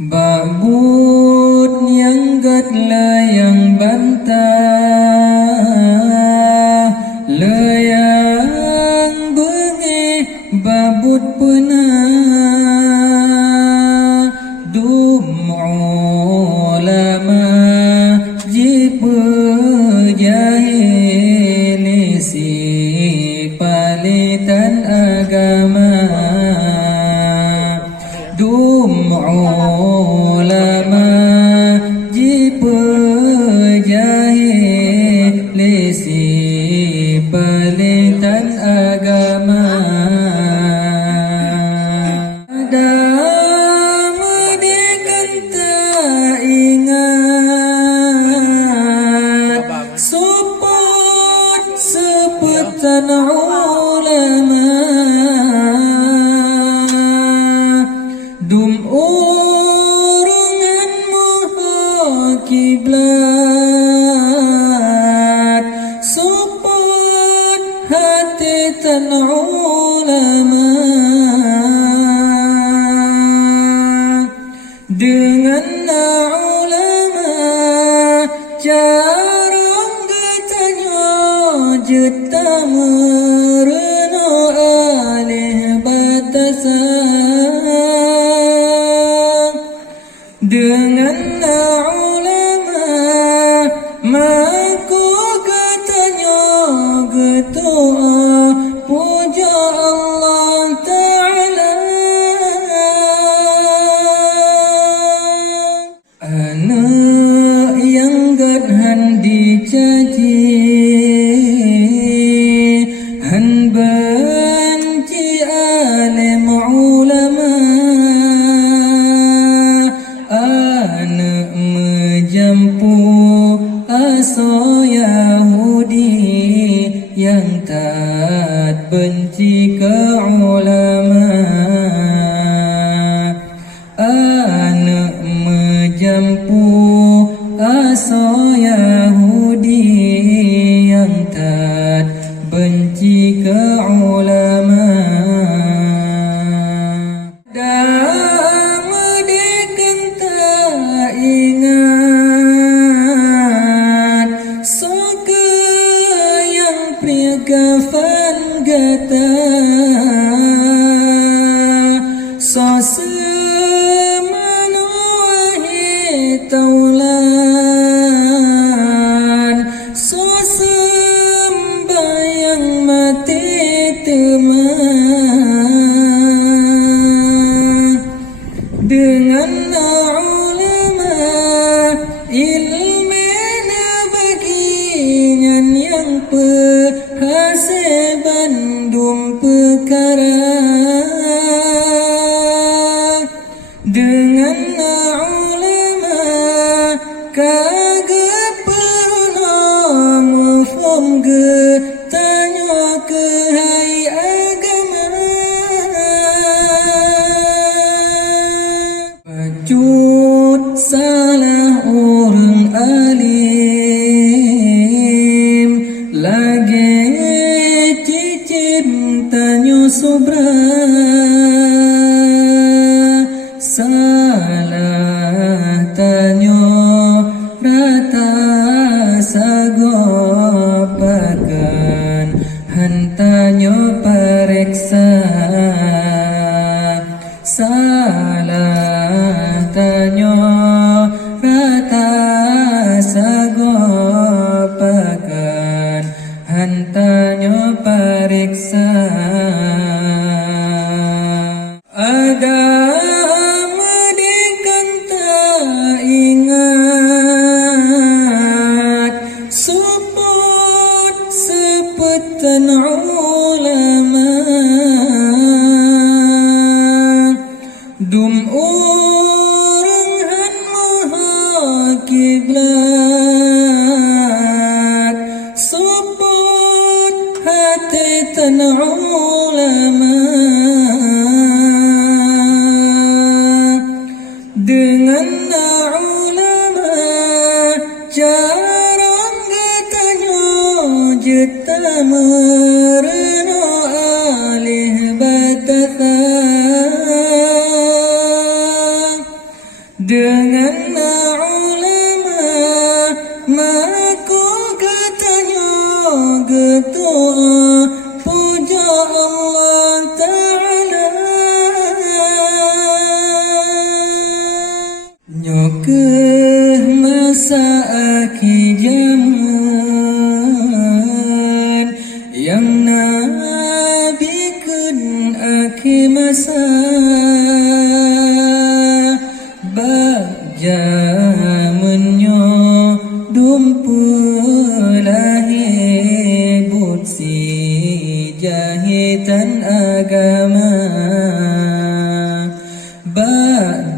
Babut yang gat layang bantah, layang bengi babut penah, ulama jipe jahilisi palitan agama, ulama jipe jahilisi palitan agama. Sepetan ulama dum urungan moho kiblat, support hati tan ulama dengan ulama jarang bertanya juta merena alih batasan. Dengan ulama maka katanya getua puja Allah Ta'ala. Anak yang gadhan dicaci han benci alim ulama, anak menjampu aso Yahudi yang tak benci ke ulama, anak menjampu aso Yahudi yang tak benci ke ulama. Dama dikenta ingat soka yang pria kafan gata, so semana wahid taulan, so sembayang mati teman. Dengan ulama ilmena bagingan yang perhasiban dum perkara. Dengan ulama kagak pernah mufum ge tanya ke hai agama. Pacut salah orang alim lagi cicip tanya sobra, salah tanya rata sagopakan hantanyo periksa, salah tanyo rata sagopakan hantanyo periksa. Agama dikanta ingat support sepetan ulama dum orang han moho kiblat, support hati tan ulama dengan ulama jarang ditanya juta merena alih batasan. dengan ulama maka katanya getua puja Allah Ta'ala nyokeh masa akhir zaman yang Nabi kun akhir masa Jamenyo dumpulahi butsi jahitan agama Bak